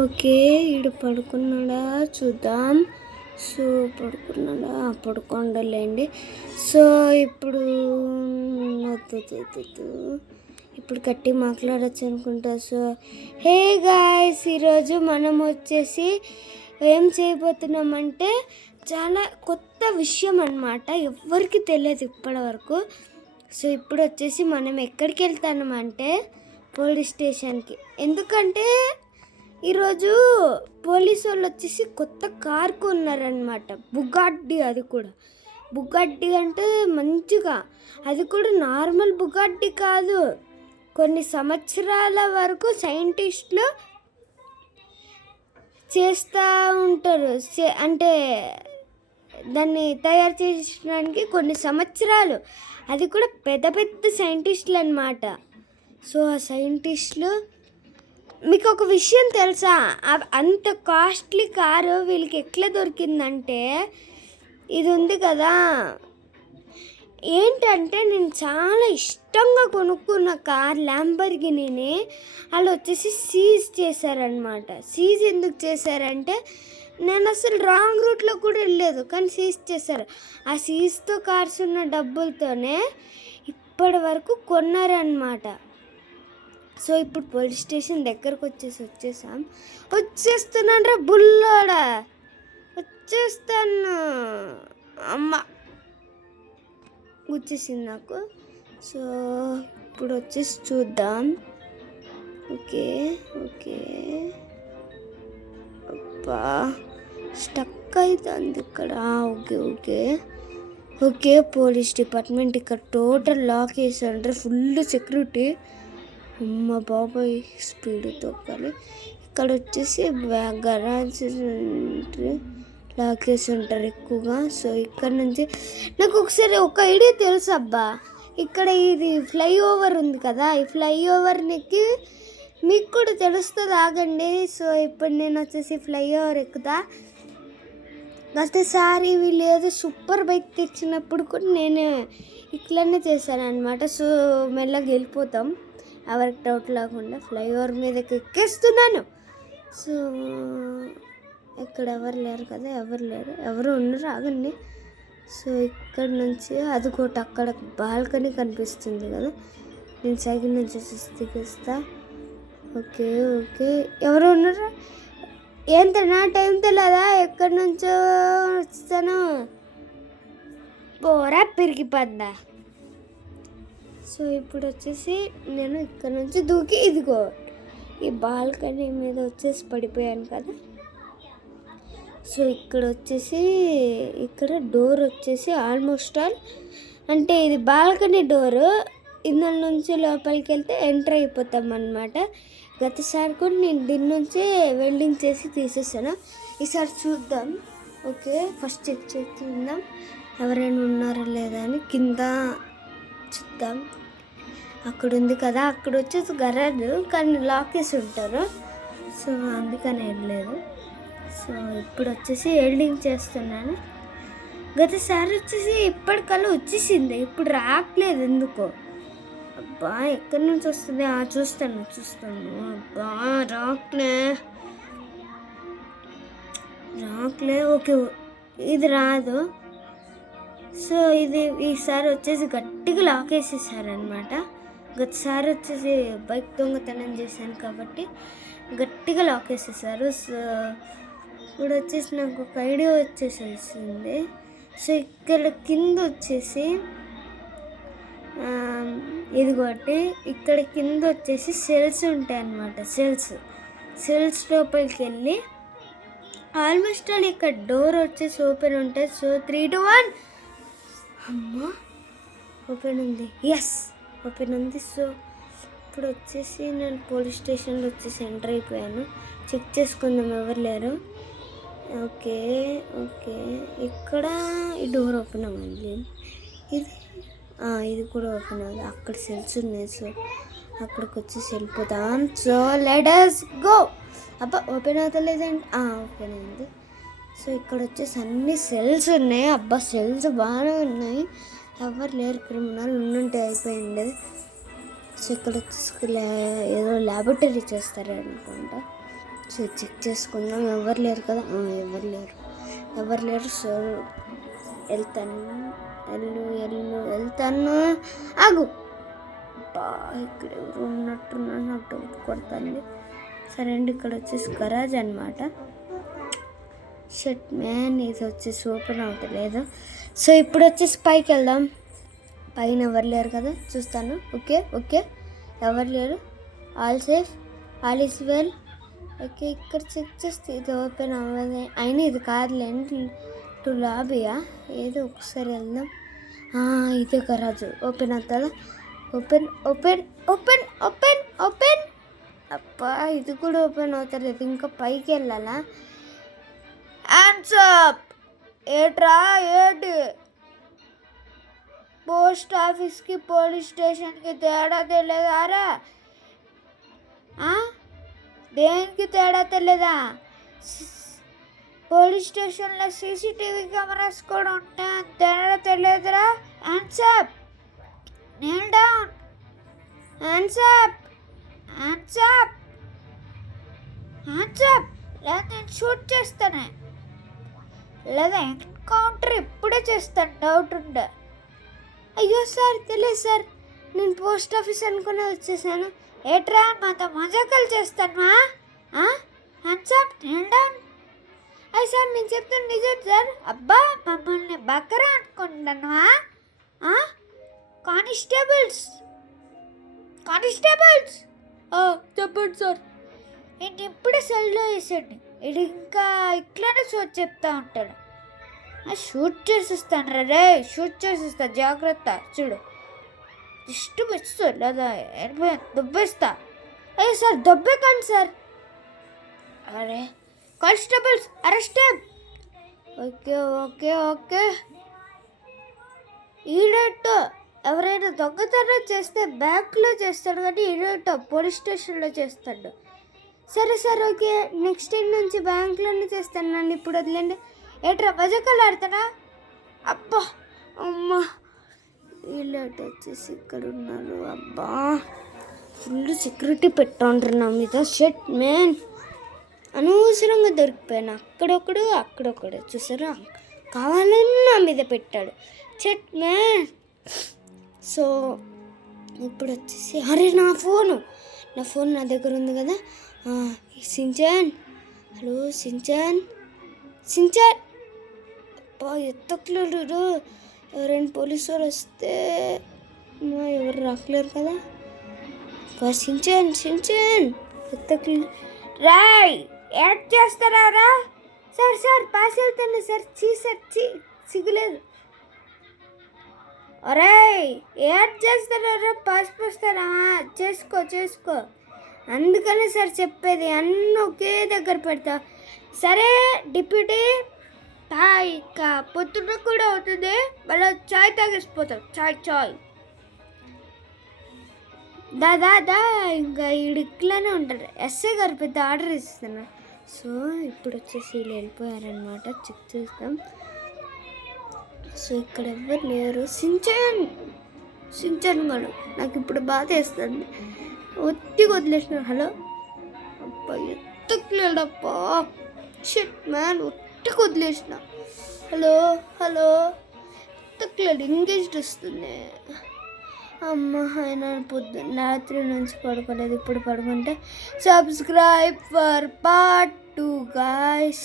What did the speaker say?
Okay, ఈడు పడుకున్నాడా చూద్దాం. So పడుకున్నాడా, పడుకోండలేండి. So ఇప్పుడు ఇప్పుడు గట్టి మాట్లాడచ్చు అనుకుంటా. సో హే గాయ్స్, ఈరోజు మనం వచ్చేసి ఏం చేయబోతున్నామంటే చాలా కొత్త విషయం అన్నమాట, ఎవ్వరికి తెలియదు ఇప్పటి వరకు. సో ఇప్పుడు వచ్చేసి మనం ఎక్కడికి వెళ్తామంటే పోలీస్ స్టేషన్కి. ఎందుకంటే ఈరోజు పోలీసు వాళ్ళు వచ్చేసి కొత్త కార్ కొన్నారనమాట, బుగాట్టి. అది కూడా బుగాట్టి అంటే మంచిగా, అది కూడా నార్మల్ బుగాట్టి కాదు. కొన్ని సంవత్సరాల వరకు సైంటిస్టులు చేస్తూ ఉంటారు, అంటే దాన్ని తయారు చేయడానికి కొన్ని సంవత్సరాలు. అది కూడా పెద్ద పెద్ద సైంటిస్టులు అన్నమాట. సో ఆ సైంటిస్టులు, మీకు ఒక విషయం తెలుసా, అంత కాస్ట్లీ కారు వీళ్ళకి ఎట్లా దొరికిందంటే, ఇది ఉంది కదా ఏంటంటే, నేను చాలా ఇష్టంగా కొనుక్కున్న కార్ ల్యాంబర్గినీని వాళ్ళు వచ్చేసి సీజ్ చేశారనమాట. సీజ్ ఎందుకు చేశారంటే, నేను అసలు రాంగ్ రూట్లో కూడా వెళ్ళలేదు, కానీ సీజ్ చేశారు. ఆ సీజ్తో కార్స్ ఉన్న డబ్బులతోనే ఇప్పటి వరకు కొన్నారనమాట. సో ఇప్పుడు పోలీస్ స్టేషన్ దగ్గరకు వచ్చేస్తున్నాను రా బుల్లోడా, వచ్చేస్తాను. అమ్మ వచ్చేసింది నాకు. సో ఇప్పుడు వచ్చేసి చూద్దాం. ఓకే ఓకే, అబ్బా స్టక్ అవుతుంది ఇక్కడ. Okay okay okay, police department ఇక్కడ టోటల్ లాక్ వేసారు, ఫుల్ సెక్యూరిటీ. అమ్మ బాబాయ్, స్పీడ్ తొక్కాలి. ఇక్కడ వచ్చేసి గరాజ్ లాక్ వేసి ఉంటారు ఎక్కువగా. సో ఇక్కడ నుంచి నాకు ఒకసారి ఒక ఐడియా తెలుసు అబ్బా. ఇక్కడ ఇది ఫ్లైఓవర్ ఉంది కదా, ఈ ఫ్లైఓవర్నికి మీకు కూడా తెలుస్తుంది, ఆగండి. సో ఇప్పుడు నేను వచ్చేసి ఫ్లైఓవర్ ఎక్కుతా. గతసారి వీళ్ళు ఏదో సూపర్ బైక్ తెచ్చినప్పుడు కూడా నేను ఇట్లనే చేశాను అనమాట. సో మెల్లగా వెళ్ళిపోతాం, ఎవరికి డౌట్ లేకుండా. ఫ్లైఓవర్ మీదకి ఎక్కేస్తున్నాను. సో ఇక్కడ ఎవరు లేరు కదా, ఎవరు ఉన్నారు, ఆగండి. సో ఇక్కడ నుంచి అదిగోటి అక్కడ బాల్కనీ కనిపిస్తుంది కదా, నేను సైకిల్ నుంచి దిగిస్తా. ఓకే ఓకే, ఎవరు ఉన్నారా, ఏంటన్నా టైం తెలియదా, ఎక్కడి నుంచో వస్తాను, పోరా పిరిగిపోద్దా. సో ఇప్పుడు వచ్చేసి నేను ఇక్కడ నుంచి దూకి ఇదిగో ఈ బాల్కనీ మీద వచ్చేసి పడిపోయాను కదా. సో ఇక్కడ వచ్చేసి ఇక్కడ డోర్ వచ్చేసి ఆల్మోస్ట్ ఆల్, అంటే ఇది బాల్కనీ డోరు, ఇందులో నుంచి లోపలికి వెళ్తే ఎంటర్ అయిపోతాం అన్నమాట. గతసారి కూడా నేను దీని నుంచి వెల్డింగ్ చేసి తీసేసాను, ఈసారి చూద్దాం. ఓకే, ఫస్ట్ చెక్ చేద్దాం ఎవరైనా ఉన్నారా లేదా అని. కింద చూద్దాం, అక్కడ ఉంది కదా, అక్కడ వచ్చేసి గరాజ్, కానీ లాక్ వేసి ఉంటారు. సో అందుకని ఏం లేదు. సో ఇప్పుడు వచ్చేసి వెల్డింగ్ చేస్తున్నాను. గతసారి వచ్చేసి ఇప్పటికల్లా వచ్చేసింది, ఇప్పుడు రావట్లేదు ఎందుకో. అబ్బా ఎక్కడి నుంచి వస్తుంది, చూస్తాను. అబ్బా రాక్లే. ఓకే, ఇది రాదు. సో ఇది ఈసారి వచ్చేసి గట్టిగా లాక్ వేసేసారనమాట. గతసారి వచ్చేసి బైక్ దొంగతనం చేశాను కాబట్టి గట్టిగా లాక్ వేసేసారు. సో ఇప్పుడు వచ్చేసి నాకు ఒక ఐడియా వచ్చేసేసింది. సో ఇక్కడ కింద వచ్చేసి ఇదిగోటి ఇక్కడ కింద వచ్చేసి సెల్స్ ఉంటాయి అన్నమాట. సెల్స్ లోపలికి వెళ్ళి ఆల్మోస్ట్ ఆల్ ఇక్కడ డోర్ వచ్చేసి ఓపెన్ ఉంటుంది. సో 3, 2, 1 అమ్మా ఓపెన్ ఉంది, ఎస్ ఓపెన్ ఉంది. సో ఇప్పుడు వచ్చేసి నేను పోలీస్ స్టేషన్లో వచ్చేసి ఎంటర్ అయిపోయాను. చెక్ చేసుకుందాం ఎవరు లేరు. ఓకే ఓకే, ఇక్కడ ఈ డోర్ ఓపెన్ అవ్వాలి, ఇది కూడా ఓపెన్ అవ్వాలి. అక్కడ సెల్స్ ఉన్నాయి, సో అక్కడికి వచ్చేసి వెళ్ళిపోతాం. So let us go. అబ్బా ఓపెన్ అవుతలేదండి, ఓపెన్ అయింది. సో ఇక్కడ వచ్చేసి అన్ని సెల్స్ ఉన్నాయి. అబ్బా సెల్స్ బాగానే ఉన్నాయి, ఎవరు లేరు, క్రిమినల్ ఉండుంటే అయిపోయింది. సో ఇక్కడ వచ్చేసి ఏదో ల్యాబొరేటరీ చేస్తారు అనుకుంటా. సో చెక్ చేసుకుందాం. ఎవరు లేరు కదా, ఎవరు లేరు. సో వెళ్తాను. ఆగు, ఇక్కడ ఎవరు ఉన్నట్టున్నారు, నాకు డౌట్ కొడుతుంది. సరే అండి, ఇక్కడ వచ్చేసి గరాజ్ అనమాట. షట్ మ్యాన్, ఇది వచ్చేసి ఓపెన్ అవ్వట్లేదు. సో ఇప్పుడు వచ్చేసి పైకి వెళ్దాం. పైన ఎవరు లేరు కదా, చూస్తాను. ఓకే ఎవరు లేరు, all safe, all is well. Okay, ఇక్కడ చెక్ చేస్తే ఇది ఓపెన్ అవ్వదు. అయినా ఇది కాదులేండి, టు లాబీయా ఏదో ఒకసారి వెళ్దాం. ఇదే గరాజు, ఓపెన్ అవుతుందా? ఓపెన్. అబ్బా, ఇది కూడా ఓపెన్ అవుతలేదు. ఇంకా పైకి వెళ్ళాలా? ఆన్సప్ ఏంటి పోస్ట్ ఆఫీస్కి పోలీస్ స్టేషన్కి తేడా తెలియదారా? దేనికి తేడా తెలియదా? పోలీస్ స్టేషన్లో సీసీటీవీ కెమెరాస్ కూడా ఉంటాయి, తేడా తెలియదురా? ఆన్సప్, నీల్ డౌన్. ఆన్సప్ లేదా నేను షూట్ చేస్తానే, లేదా ఎన్కౌంటర్ ఇప్పుడే చేస్తాను డౌట్ ఉండే. అయ్యో సార్, తెలియదు సార్, నేను పోస్ట్ ఆఫీస్ అనుకుని వచ్చేసాను. ఏట్రా మాతో మజాకలు చేస్తాను? ఆన్సప్, నీల్ డౌన్. అయ్యి సార్, నేను చెప్తాను నిజం సార్. అబ్బా, మమ్మల్ని బక్కరా అనుకుంటున్నాను. కానిస్టేబుల్స్ చెప్పండి సార్. నేను ఇప్పుడే సెల్లో వేసాడు. ఇది ఇంకా ఇట్లానే చెప్తా ఉంటాడు. షూట్ చేసిస్తాను రే, జాగ్రత్త. చూడు, జస్ట్ మిస్సు లేదా దుబ్బేస్తా. అయ్యో సార్, దొబ్బేకండి సార్. అరే కానిస్టేబుల్స్, అరెస్టెడ్. ఓకే. ఈడేటో ఎవరైనా దొంగతనం చేస్తే బ్యాంకులో చేస్తాడు, కానీ ఈడేటో పోలీస్ స్టేషన్లో చేస్తాడు. సరే సార్, ఓకే, నెక్స్ట్ టైం నుంచి బ్యాంకులోనే చేస్తాను, నన్ను ఇప్పుడు వదిలేండి. ఏట్రా మజాకలు ఆడతానా? అబ్బా, అమ్మా, వీళ్ళేట వచ్చేసి ఇక్కడ ఉన్నారు. అబ్బా, ఫుల్ సెక్యూరిటీ పెట్టండ్రు నా మీద. షట్ మ్యాన్, అనవసరంగా దొరికిపోయాను. అక్కడొక్కడు చూసారా, కావాలని నా మీద పెట్టాడు. Shut man. సో ఇప్పుడు వచ్చేసి, అరే నా ఫోన్ నా దగ్గర ఉంది కదా. Shinchan, hello Shinchan. అబ్బా, ఎత్తట్లేడు. ఎవరైనా పోలీసు వాళ్ళు వస్తే ఎవరు రాకలేరు కదా. సించాన్ ఎత్తట్లేదు. రాయ్, యాడ్ చేస్తారా? సార్ పాస్ వెళ్తాను సార్. సిగ్గులేదు. అరే, యాడ్ చేస్తారా? పాస్ పోస్తారా? చేసుకో. అందుకనే సార్ చెప్పేది, అన్నీ ఒకే దగ్గర పెడతా. సరే డిప్యూటీ, ఇంకా పొద్దున్న కూడా అవుతుంది, మళ్ళీ చాయ్ తాగేసిపోతాం. చాయ్ దా ఇంకా ఇట్లానే ఉంటారు. ఎస్ఐ గారు పెద్ద ఆర్డర్ ఇస్తున్నారు. సో ఇప్పుడు వచ్చేసి వీళ్ళు వెళ్ళిపోయారనమాట. చెక్ చేస్తాం. సో ఇక్కడ ఎవరు లేరు. సించాన్ గారు నాకు ఇప్పుడు బాధ వేస్తుంది. ఒత్తిగా వదిలేసినారు. హలో, అబ్బా, ఎత్తట్లేడప్పా. షట్ మ్యాన్, ఒట్టిగా వదిలేసిన. హలో ఎత్తట్లేడు. ఎంగేజ్డ్ వస్తుంది. అమ్మ, ఆయన పొద్దున్న రాత్రి నుంచి పడుకోలేదు. ఇప్పుడు పడుకుంటే. Subscribe for part 2 guys.